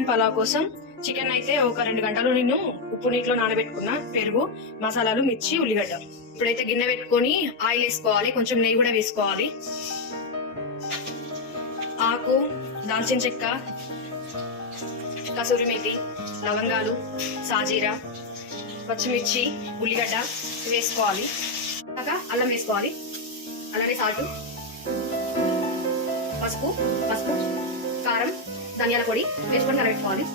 Chicken pulao కోసం chicken అయితే ఒక 2 గంటలు నేను ఉప్పు నీటిలో నానబెట్టుకున్నా. పెరుగు, మసాలాలు, మిర్చి, ఉల్లిగడ్డ. ఇప్పుడైతే గిన్నె పెట్టుకొని ఆయిల్ వేసుకోవాలి, కొంచెం నెయ్యి కూడా వేసుకోవాలి. ఆకు, దాల్చిన చెక్క, కసూరి మేతి, లవంగాలు, సాజీరా, పచ్చిమిర్చి, ఉల్లిగడ్డ వేసుకోవాలి. అల్లం వేసుకోవాలి, అలానే సాల్ట్, పసుపు, కారం, ధనియాల పొడి వేసుకొని కలబెట్టుకోవాలి.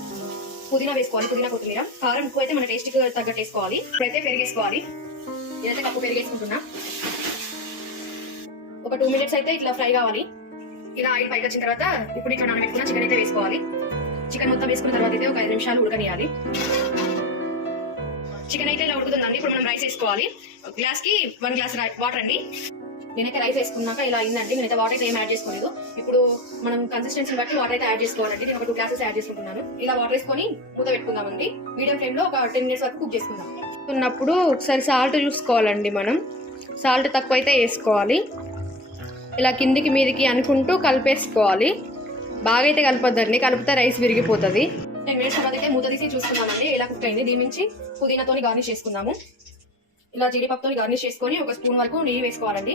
పుదీనా వేసుకోవాలి, పుదీనా, కొత్తిమీర. కారం ఎక్కువ అయితే మన టేస్ట్ కి తగ్గట్టు వేసుకోవాలి. ఇప్పుడైతే పెరిగేసుకోవాలి. నేనైతే కప్పు పెరిగేసుకుంటున్నా. ఒక 2 మినిట్స్ అయితే ఇట్లా ఫ్రై కావాలి. ఇలా ఆయిల్ పైకి వచ్చిన తర్వాత ఇప్పుడు ఇట్లా నానబెట్టుకున్న చికెన్ అయితే వేసుకోవాలి. చికెన్ మొత్తం వేసుకున్న తర్వాత అయితే ఒక 5 నిమిషాలు ఉడకనియాలి. చికెన్ అయితే ఇలా ఉడుకుతుందండి. ఇప్పుడు మనం రైస్ వేసుకోవాలి. గ్లాస్ కి 1 గ్లాస్ వాటర్ అండి. నేనైతే రైస్ వేసుకున్నాక ఇలా అయిందండి. నేనైతే వాటర్ అయితే ఏం యాడ్ చేసుకోలేదు. ఇప్పుడు మనం కన్సిస్టెన్సీ బట్టి వాటర్ అయితే యాడ్ చేసుకోవాలండి. నేను ఒక 2 గ్లాసెస్ యాడ్ చేసుకుంటున్నాను. ఇలా వాటర్ వేసుకొని మూత పెట్టుకుందామండి. మీడియం ఫ్లేమ్ లో ఒక 10 మినిట్స్ వరకు కుక్ చేసుకుందాం. ఉన్నప్పుడు ఒకసారి సాల్ట్ చూసుకోవాలండి. మనం సాల్ట్ తక్కువ అయితే వేసుకోవాలి. ఇలా కిందికి మీదికి అనుకుంటూ కలిపేసుకోవాలి. బాగా అయితే కలపొద్దండి, కలిపితే రైస్ విరిగిపోతుంది. 10 మినిట్స్ తర్వాత అయితే మూత తీసి చూసుకున్నామండి ఇలా కుక్ అయింది. దీని నుంచి పుదీనాతోని గార్నిష్ చేసుకుందాము. ఇలా జీడిపప్పుతో గార్నిష్ చేసుకొని ఒక స్పూన్ వరకు నెయ్యి వేసుకోవాలండి.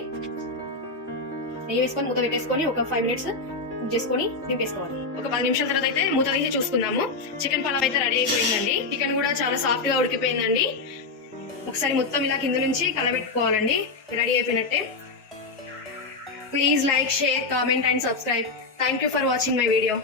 నెయ్యి వేసుకొని మూత పెట్టేసుకొని ఒక 5 మినిట్స్ కుక్ చేసుకొని దింపేసుకోవాలి. ఒక 10 నిమిషాల తర్వాత అయితే మూత తీసి చూసుకుందాము. చికెన్ పలావ్ అయితే రెడీ అయిపోయిందండి. చికెన్ కూడా చాలా సాఫ్ట్ గా ఉడికిపోయిందండి. ఒకసారి మొత్తం ఇలా కింద నుంచి కలబెట్టుకోవాలండి. రెడీ అయిపోయినట్టే. Please like, share, comment and subscribe. Thank you for watching my video.